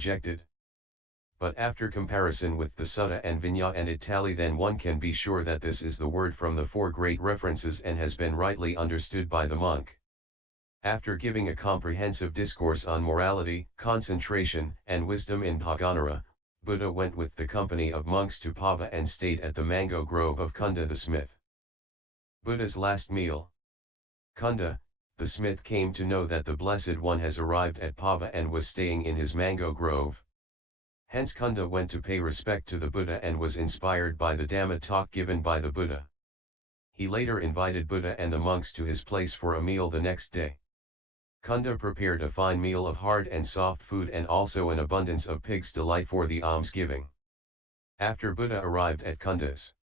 rejected. But after comparison with the Sutta and Vinaya and Itali, then one can be sure that this is the word from the four great references and has been rightly understood by the monk. After giving a comprehensive discourse on morality, concentration, and wisdom in Bhaganara, Buddha went with the company of monks to Pava and stayed at the mango grove of Cunda the smith. Buddha's last meal. Cunda, the smith, came to know that the Blessed One has arrived at Pava and was staying in his mango grove. Hence Cunda went to pay respect to the Buddha and was inspired by the Dhamma talk given by the Buddha. He later invited Buddha and the monks to his place for a meal the next day. Cunda prepared a fine meal of hard and soft food and also an abundance of pig's delight for the alms-giving. After Buddha arrived at Cunda's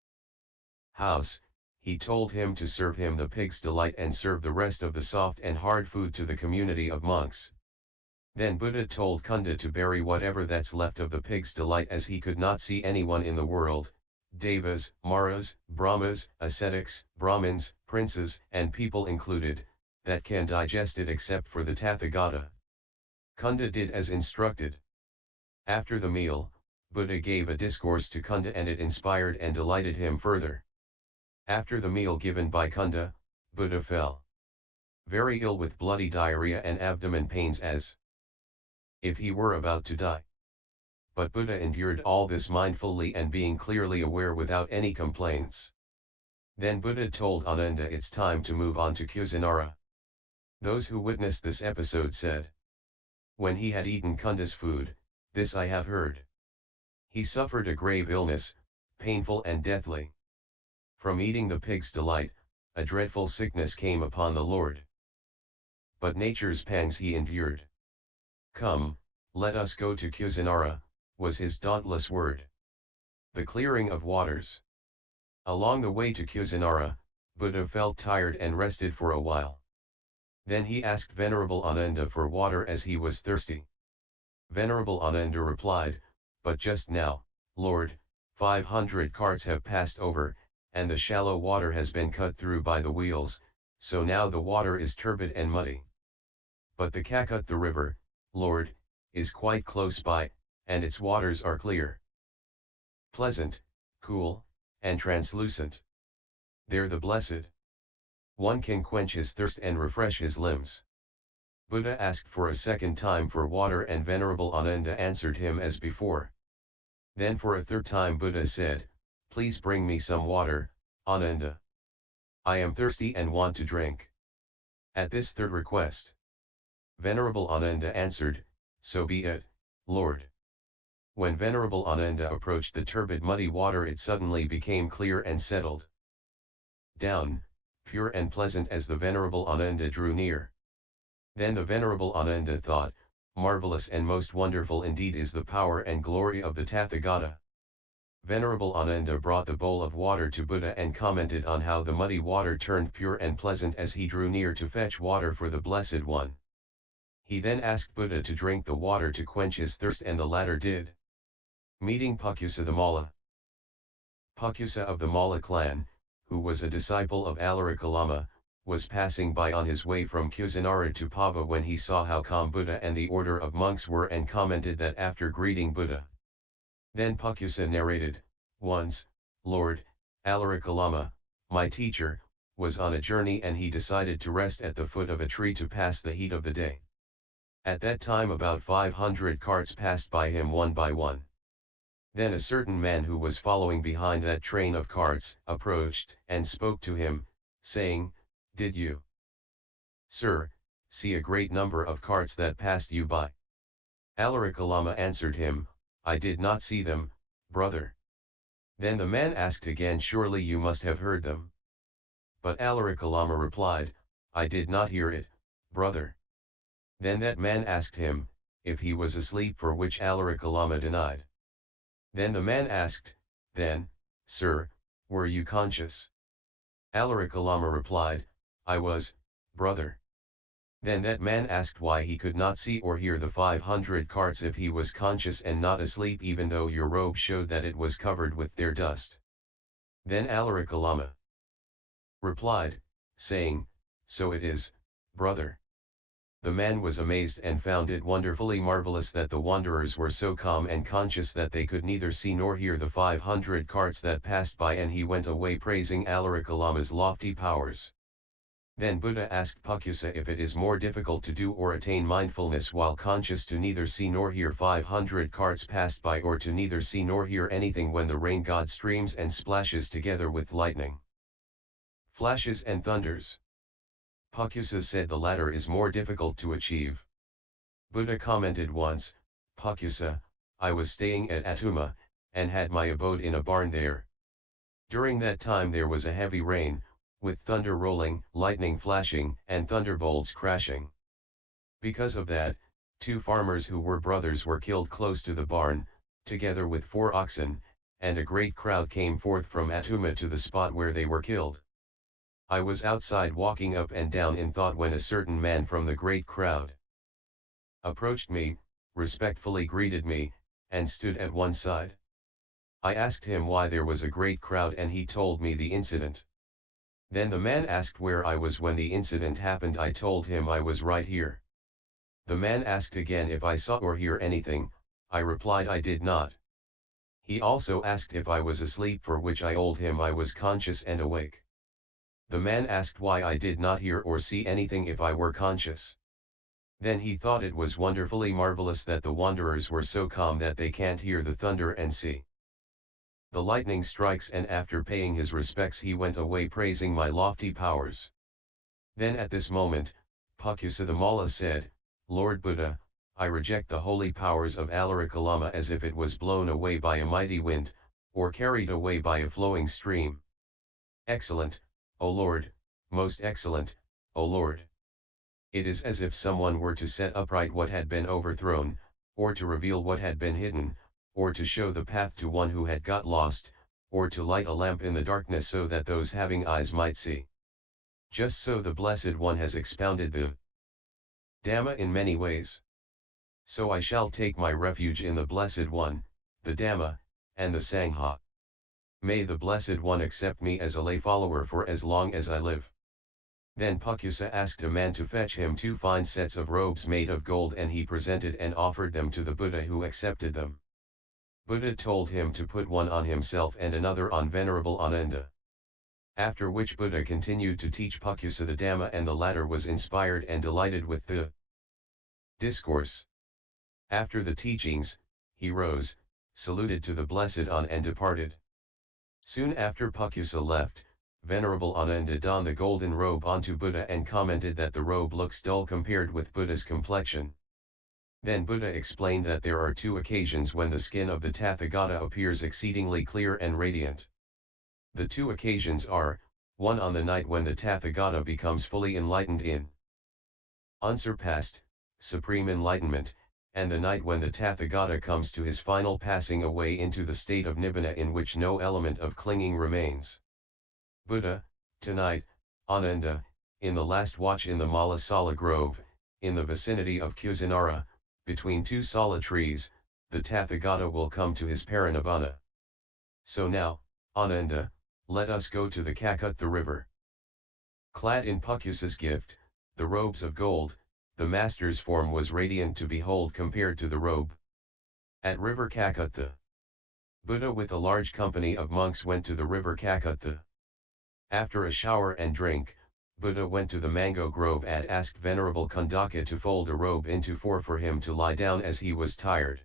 house, he told him to serve him the pig's delight and serve the rest of the soft and hard food to the community of monks. Then Buddha told Cunda to bury whatever that's left of the pig's delight, as he could not see anyone in the world, devas, maras, brahmas, ascetics, brahmins, princes, and people included, that can digest it except for the Tathagata. Cunda did as instructed. After the meal, Buddha gave a discourse to Cunda and it inspired and delighted him further. After the meal given by Cunda, Buddha fell very ill with bloody diarrhea and abdomen pains as if he were about to die. But Buddha endured all this mindfully and being clearly aware without any complaints. Then Buddha told Ananda it's time to move on to Kusinara. Those who witnessed this episode said, when he had eaten Cunda's food, this I have heard. He suffered a grave illness, painful and deathly. From eating the pig's delight, a dreadful sickness came upon the Lord. But nature's pangs he endured. Come, let us go to Kusinara, was his dauntless word. The clearing of waters. Along the way to Kusinara, Buddha felt tired and rested for a while. Then he asked Venerable Ananda for water as he was thirsty. Venerable Ananda replied, but just now, Lord, 500 carts have passed over, and the shallow water has been cut through by the wheels, so now the water is turbid and muddy. But the Kakut, the river, Lord, is quite close by, and its waters are clear, pleasant, cool, and translucent. There the Blessed One can quench his thirst and refresh his limbs. Buddha asked for a second time for water and Venerable Ananda answered him as before. Then for a third time Buddha said, please bring me some water, Ananda. I am thirsty and want to drink. At this third request, Venerable Ananda answered, so be it, Lord. When Venerable Ananda approached the turbid muddy water, it suddenly became clear and settled down, pure and pleasant as the Venerable Ananda drew near. Then the Venerable Ananda thought, marvelous and most wonderful indeed is the power and glory of the Tathagata. Venerable Ananda brought the bowl of water to Buddha and commented on how the muddy water turned pure and pleasant as he drew near to fetch water for the Blessed One. He then asked Buddha to drink the water to quench his thirst, and the latter did. Meeting Pakhusa the Malla. Pakhusa of the Malla clan, who was a disciple of Alarikalama, was passing by on his way from Kusinara to Pava when he saw how calm Buddha and the order of monks were and commented that after greeting Buddha. Then Pakhusa narrated, once, Lord, Alarikalama, my teacher, was on a journey and he decided to rest at the foot of a tree to pass the heat of the day. At that time about 500 carts passed by him one by one. Then a certain man who was following behind that train of carts approached and spoke to him, saying, did you, sir, see a great number of carts that passed you by? Alarikalama answered him, I did not see them, brother. Then the man asked again, surely you must have heard them. But Alarikalama replied, I did not hear it, brother. Then that man asked him, if he was asleep, for which Alarikalama denied. Then the man asked, then, sir, were you conscious? Alarikalama replied, I was, brother. Then that man asked why he could not see or hear the 500 carts if he was conscious and not asleep, even though your robe showed that it was covered with their dust. Then Alarikalama replied, saying, so it is, brother. The man was amazed and found it wonderfully marvelous that the wanderers were so calm and conscious that they could neither see nor hear the 500 carts that passed by, and he went away praising Alarikalama's lofty powers. Then Buddha asked Pukusa if it is more difficult to do or attain mindfulness while conscious to neither see nor hear 500 carts passed by, or to neither see nor hear anything when the rain god streams and splashes together with lightning, flashes and thunders. Pukusa said the latter is more difficult to achieve. Buddha commented once, Pukusa, I was staying at Atuma, and had my abode in a barn there. During that time there was a heavy rain, with thunder rolling, lightning flashing, and thunderbolts crashing. Because of that, 2 farmers who were brothers were killed close to the barn, together with 4 oxen, and a great crowd came forth from Atuma to the spot where they were killed. I was outside walking up and down in thought when a certain man from the great crowd approached me, respectfully greeted me, and stood at one side. I asked him why there was a great crowd, and he told me the incident. Then the man asked where I was when the incident happened. I told him I was right here. The man asked again if I saw or hear anything. I replied I did not. He also asked if I was asleep, for which I told him I was conscious and awake. The man asked why I did not hear or see anything if I were conscious. Then he thought it was wonderfully marvelous that the wanderers were so calm that they can't hear the thunder and see the lightning strikes, and after paying his respects he went away praising my lofty powers. Then at this moment, Pukusa the Malla said, Lord Buddha, I reject the holy powers of Alarikalama as if it was blown away by a mighty wind, or carried away by a flowing stream. Excellent, O Lord, most excellent, O Lord. It is as if someone were to set upright what had been overthrown, or to reveal what had been hidden, or to show the path to one who had got lost, or to light a lamp in the darkness so that those having eyes might see. Just so the Blessed One has expounded the Dhamma in many ways. So I shall take my refuge in the Blessed One, the Dhamma, and the Sangha. May the Blessed One accept me as a lay follower for as long as I live. Then Pukusa asked a man to fetch him 2 fine sets of robes made of gold, and he presented and offered them to the Buddha, who accepted them. Buddha told him to put one on himself and another on Venerable Ananda. After which Buddha continued to teach Pukusa the Dhamma, and the latter was inspired and delighted with the discourse. After the teachings, he rose, saluted to the Blessed One and departed. Soon after Pukusa left, Venerable Ananda donned the golden robe onto Buddha and commented that the robe looks dull compared with Buddha's complexion. Then Buddha explained that there are 2 occasions when the skin of the Tathagata appears exceedingly clear and radiant. The 2 occasions are, 1 on the night when the Tathagata becomes fully enlightened in unsurpassed, supreme enlightenment, and the night when the Tathagata comes to his final passing away into the state of Nibbana, in which no element of clinging remains. Buddha, tonight, Ananda, in the last watch in the Malasala Grove, in the vicinity of Kusinara, between 2 sala trees, the Tathagata will come to his parinibbana. So now, Ananda, let us go to the Kakutha river. Clad in Pukusa's gift, the robes of gold, the master's form was radiant to behold compared to the robe. At river Kakutha, Buddha with a large company of monks went to the river Kakutha. After a shower and drink, Buddha went to the mango grove and asked Venerable Kundaka to fold a robe into 4 for him to lie down as he was tired.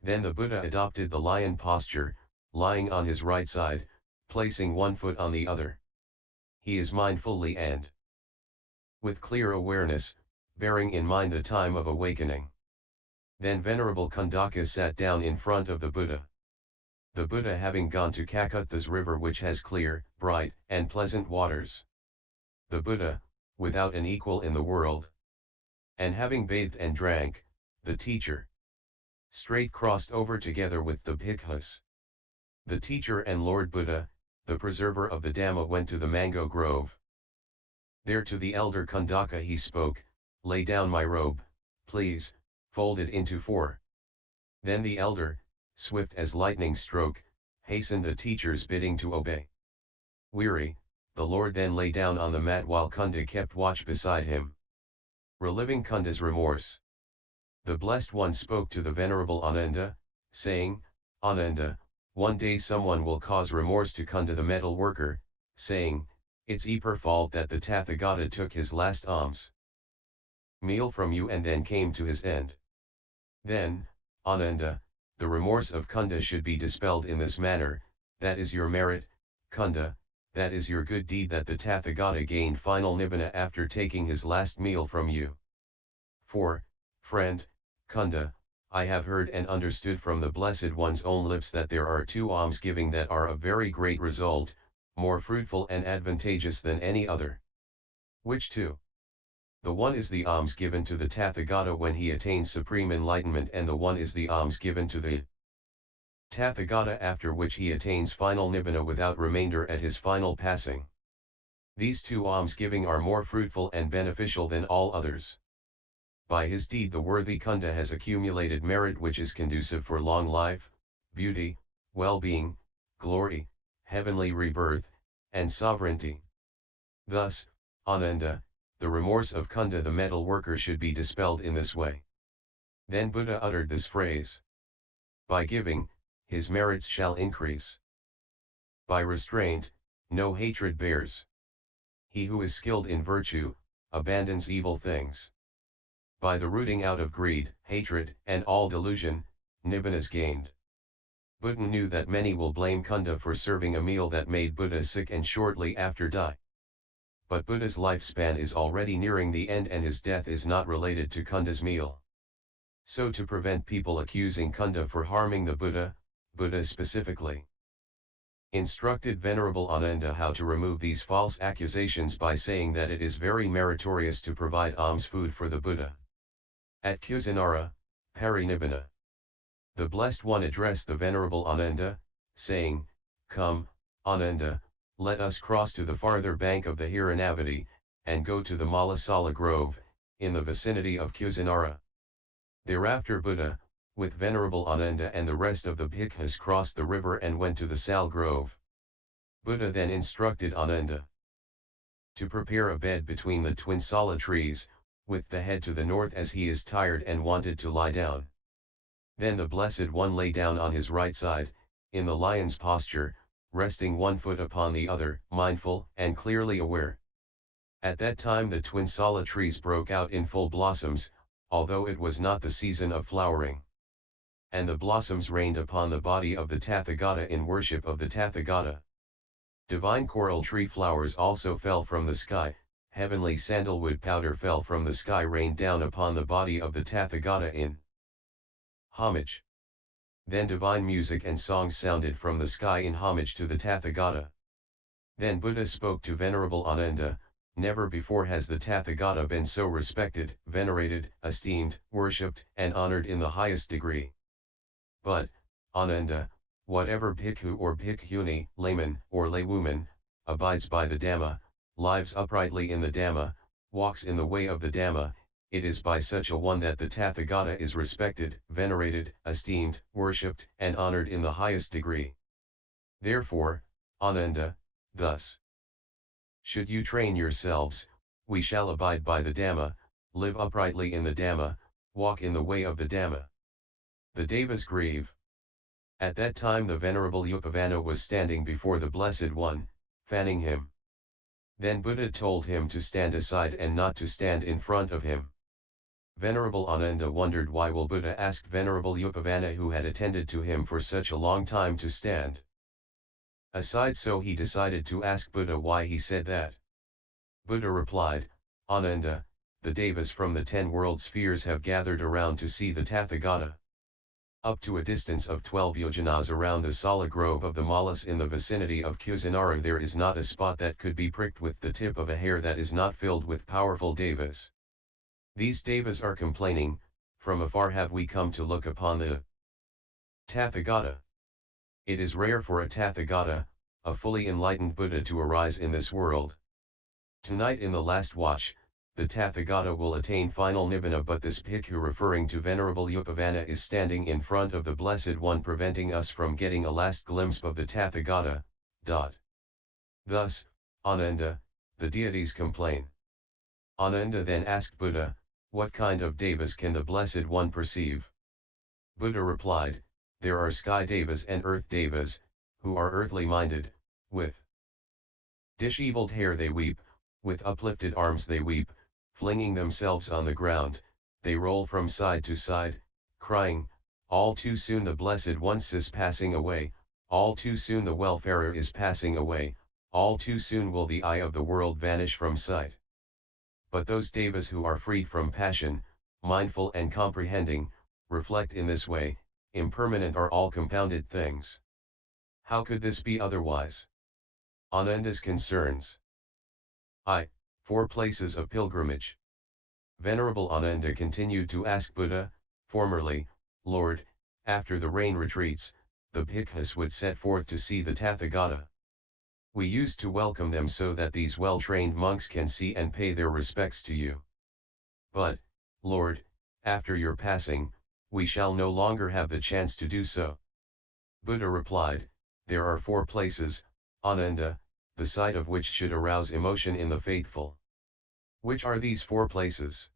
Then the Buddha adopted the lion posture, lying on his right side, placing one foot on the other. He is mindfully and with clear awareness, bearing in mind the time of awakening. Then Venerable Kundaka sat down in front of the Buddha. The Buddha having gone to Kakutha's river, which has clear, bright, and pleasant waters. The Buddha, without an equal in the world, and having bathed and drank, the teacher straight crossed over together with the bhikkhus. The teacher and Lord Buddha, the preserver of the Dhamma, went to the mango grove. There to the elder Kundaka he spoke, lay down my robe, please, fold it into 4. Then the elder, swift as lightning stroke, hastened the teacher's bidding to obey. Weary, the Lord then lay down on the mat while Kunda kept watch beside him. Reliving Kunda's remorse. The Blessed One spoke to the Venerable Ananda, saying, Ananda, one day someone will cause remorse to Cunda the metal worker, saying, it's ypur fault that the Tathagata took his last alms meal from you and then came to his end. Then, Ananda, the remorse of Cunda should be dispelled in this manner, that is your merit, Cunda, that is your good deed that the Tathagata gained final Nibbana after taking his last meal from you. For, friend, Cunda, I have heard and understood from the Blessed One's own lips that there are two alms-giving that are of very great result, more fruitful and advantageous than any other. Which two? The one is the alms given to the Tathagata when he attains supreme enlightenment, and the one is the alms given to the Tathagata after which he attains final Nibbana without remainder at his final passing. These two alms-giving are more fruitful and beneficial than all others. By his deed the worthy Cunda has accumulated merit which is conducive for long life, beauty, well-being, glory, heavenly rebirth, and sovereignty. Thus, Ananda, the remorse of Cunda the metal worker should be dispelled in this way. Then Buddha uttered this phrase. By giving, his merits shall increase. By restraint, no hatred bears. He who is skilled in virtue, abandons evil things. By the rooting out of greed, hatred, and all delusion, Nibbana is gained. Buddha knew that many will blame Cunda for serving a meal that made Buddha sick and shortly after die. But Buddha's lifespan is already nearing the end and his death is not related to Kunda's meal. So to prevent people accusing Cunda for harming the Buddha, Buddha specifically instructed Venerable Ananda how to remove these false accusations by saying that it is very meritorious to provide alms food for the Buddha. At Kusinara, Parinibbana, the Blessed One addressed the Venerable Ananda, saying, Come, Ananda, let us cross to the farther bank of the Hiranavati, and go to the Malasala Grove, in the vicinity of Kusinara. Thereafter Buddha, with Venerable Ananda and the rest of the bhikkhus crossed the river and went to the Sal Grove. Buddha then instructed Ananda to prepare a bed between the twin sala trees, with the head to the north as he is tired and wanted to lie down. Then the Blessed One lay down on his right side, in the lion's posture, resting one foot upon the other, mindful and clearly aware. At that time the twin sala trees broke out in full blossoms, although it was not the season of flowering. And the blossoms rained upon the body of the Tathagata in worship of the Tathagata. Divine coral tree flowers also fell from the sky, heavenly sandalwood powder fell from the sky, rained down upon the body of the Tathagata in homage. Then divine music and songs sounded from the sky in homage to the Tathagata. Then Buddha spoke to Venerable Ananda, never before has the Tathagata been so respected, venerated, esteemed, worshipped, and honored in the highest degree. But, Ananda, whatever bhikkhu or bhikkhuni, layman or laywoman, abides by the Dhamma, lives uprightly in the Dhamma, walks in the way of the Dhamma, it is by such a one that the Tathagata is respected, venerated, esteemed, worshipped, and honored in the highest degree. Therefore, Ananda, thus should you train yourselves, we shall abide by the Dhamma, live uprightly in the Dhamma, walk in the way of the Dhamma. The Devas grieve. At that time the Venerable Upavanna was standing before the Blessed One, fanning him. Then Buddha told him to stand aside and not to stand in front of him. Venerable Ananda wondered why will Buddha ask Venerable Upavanna, who had attended to him for such a long time, to stand aside, so he decided to ask Buddha why he said that. Buddha replied, Ananda, the Devas from the 10 world spheres have gathered around to see the Tathagata. Up to a distance of 12 yojanas around the Sala Grove of the Malas in the vicinity of Kusinara there is not a spot that could be pricked with the tip of a hair that is not filled with powerful Devas. These Devas are complaining, from afar have we come to look upon the Tathagata. It is rare for a Tathagata, a fully enlightened Buddha, to arise in this world. Tonight in the last watch, the Tathagata will attain final Nibbana, but this bhikkhu referring to Venerable Upavanna is standing in front of the Blessed One, preventing us from getting a last glimpse of the Tathagata. Thus, Ananda, the deities complain. Ananda then asked Buddha, What kind of devas can the Blessed One perceive? Buddha replied, there are sky devas and earth devas, who are earthly minded, with disheveled hair they weep, with uplifted arms they weep, flinging themselves on the ground, they roll from side to side, crying, all too soon the Blessed One is passing away, all too soon the welfarer is passing away, all too soon will the eye of the world vanish from sight. But those devas who are freed from passion, mindful and comprehending, reflect in this way, impermanent are all compounded things. How could this be otherwise? Ananda's concerns. 4 places of pilgrimage. Venerable Ananda continued to ask Buddha, formerly, Lord, after the rain retreats, the bhikkhus would set forth to see the Tathagata. We used to welcome them so that these well-trained monks can see and pay their respects to you. But, Lord, after your passing, we shall no longer have the chance to do so. Buddha replied, there are 4 places, Ananda, the sight of which should arouse emotion in the faithful. Which are these 4 places?